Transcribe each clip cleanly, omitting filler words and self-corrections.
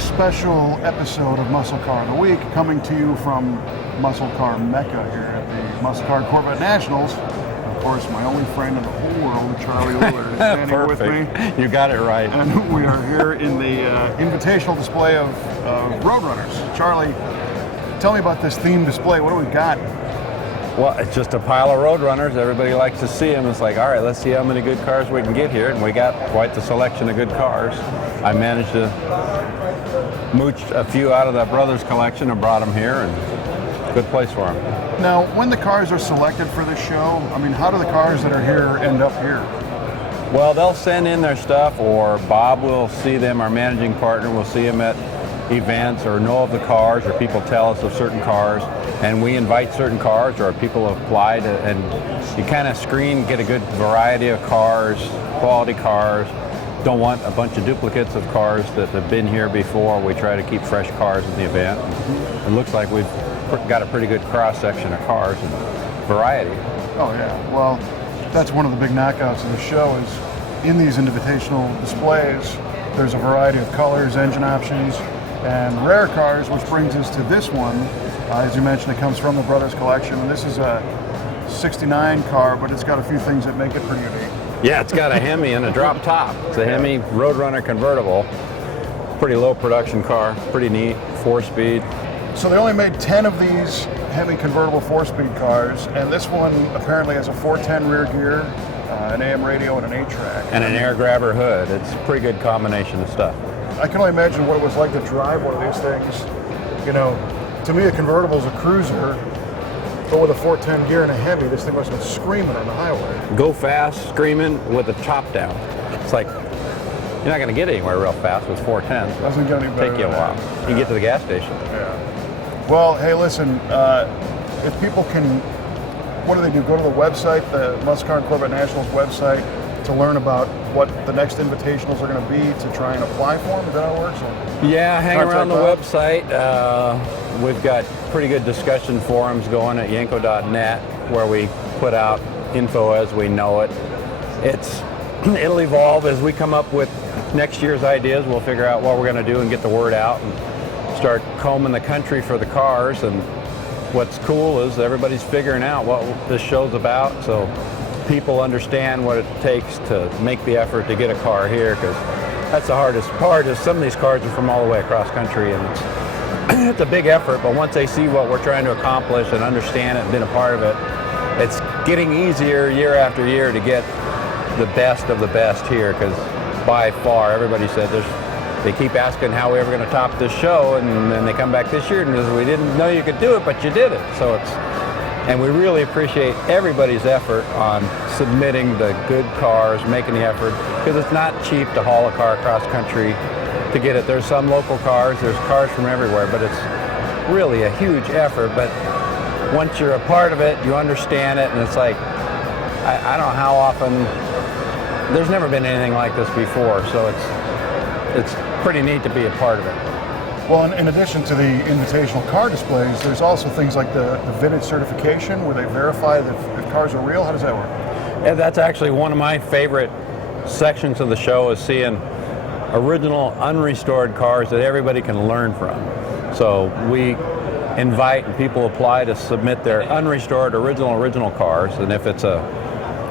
special episode of Muscle Car of the Week, coming to you from Muscle Car Mecca here at the Muscle Car Corvette Nationals. Of course, my only friend in the whole world, Charlie Lillard, is standing with me. You got it right. And we are here in the invitational display of Road Runners. Charlie, tell me about this themed display. What do we got? Well, it's just a pile of Road Runners. Everybody likes to see them. It's like, all right, let's see how many good cars we can get here. And we got quite the selection of good cars. I managed to mooch a few out of the brothers collection and brought them here, and good place for them. Now, when the cars are selected for this show, I mean, how do the cars that are here end up here? Well, they'll send in their stuff, or Bob will see them, our managing partner will see them at events or know of the cars, or people tell us of certain cars, and we invite certain cars, or people apply to, and you kind of screen, get a good variety of cars, quality cars. Don't want a bunch of duplicates of cars that have been here before. We try to keep fresh cars in the event. It looks like we've got a pretty good cross-section of cars and variety. Oh yeah, well, that's one of the big knockouts of the show is in these invitational displays, there's a variety of colors, engine options, and rare cars, which brings us to this one. As you mentioned, it comes from the Brothers Collection, and this is a 69 car, but it's got a few things that make it pretty unique. Yeah, it's got a Hemi and a drop top. It's a Hemi Road Runner convertible. Pretty low production car, pretty neat, 4-speed. So they only made 10 of these Hemi convertible 4-speed cars, and this one apparently has a 410 rear gear, an AM radio, and an 8-track. And an air grabber hood. It's a pretty good combination of stuff. I can only imagine what it was like to drive one of these things. You know, to me a convertible is a cruiser, but with a 410 gear and a Hemi, this thing must have been screaming on the highway. Go fast, screaming with a chop down. It's like, you're not going to get anywhere real fast with 410s. So doesn't get any better. Take you a while. Yeah. You can get to the gas station. Yeah. Well, hey, listen, if people can, what do they do? Go to the website, the MuscleCar Corvette Nationals website, to learn about what the next invitationals are going to be, to try and apply for them? Is that how it works? Yeah, hang around the website. We've got pretty good discussion forums going at yanko.net where we put out info as we know it. It'll evolve as we come up with next year's ideas. We'll figure out what we're going to do and get the word out and start combing the country for the cars. And what's cool is everybody's figuring out what this show's about, so people understand what it takes to make the effort to get a car here, because that's the hardest part. Is some of these cars are from all the way across country, and it's a big effort, but once they see what we're trying to accomplish and understand it and been a part of it, it's getting easier year after year to get the best of the best here, because by far everybody said they keep asking how we're ever going to top this show, and then they come back this year and says, we didn't know you could do it, but you did it. So and we really appreciate everybody's effort on submitting the good cars, making the effort, because it's not cheap to haul a car across country to get it. There's some local cars, there's cars from everywhere, but it's really a huge effort. But once you're a part of it, you understand it, and it's like, I don't know how often, there's never been anything like this before, so it's pretty neat to be a part of it. Well, in addition to the invitational car displays, there's also things like the vintage certification, where they verify that the cars are real. How does that work? Yeah, that's actually one of my favorite sections of the show, is seeing original, unrestored cars that everybody can learn from. So we invite and people apply to submit their unrestored, original cars, and if it's a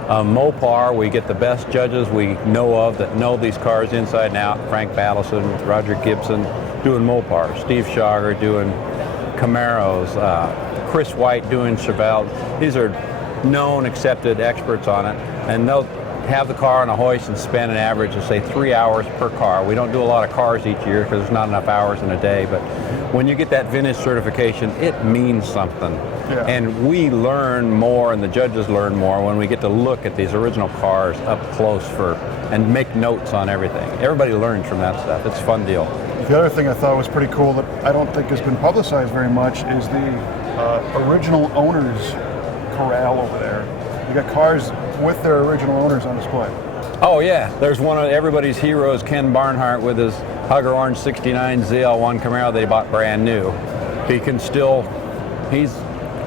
Mopar, we get the best judges we know of that know these cars inside and out. Frank Battleson, Roger Gibson doing Mopars, Steve Schauger doing Camaros, Chris White doing Chevelles. These are known, accepted experts on it, and they'll have the car on a hoist and spend an average of, say, 3 hours per car. We don't do a lot of cars each year because there's not enough hours in a day, but when you get that vintage certification, it means something. Yeah. And we learn more, and the judges learn more when we get to look at these original cars up close and make notes on everything. Everybody learns from that stuff. It's a fun deal. The other thing I thought was pretty cool that I don't think has been publicized very much is the original owners corral over there. You got cars with their original owners on display. Oh yeah, there's one of everybody's heroes, Ken Barnhart, with his Hugger Orange 69 ZL1 Camaro they bought brand new. He's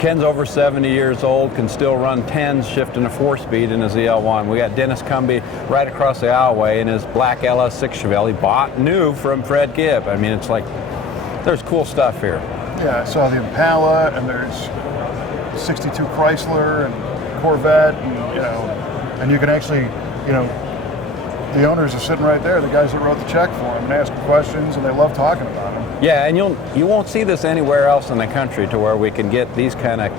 Ken's over 70 years old, can still run 10s, shifting a 4-speed in his ZL1. We got Dennis Cumby right across the aisleway in his black LS6 Chevelle he bought new from Fred Gibb. I mean, it's like, there's cool stuff here. Yeah, I saw the Impala, and there's 62 Chrysler and Corvette, and you can actually, the owners are sitting right there, the guys that wrote the check for them, and ask questions, and they love talking about them. Yeah, and you won't see this anywhere else in the country to where we can get these kind of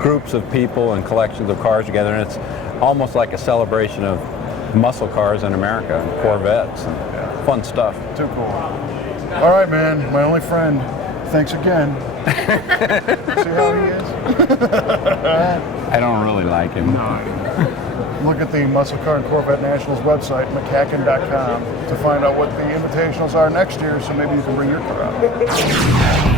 groups of people and collections of cars together, and it's almost like a celebration of muscle cars in America, and Corvettes, and fun stuff. Too cool. All right, man, my only friend, thanks again. See how he is? I don't really like him. No. Look at the Muscle Car and Corvette Nationals website, mccacken.com, to find out what the invitationals are next year, so maybe you can bring your car out.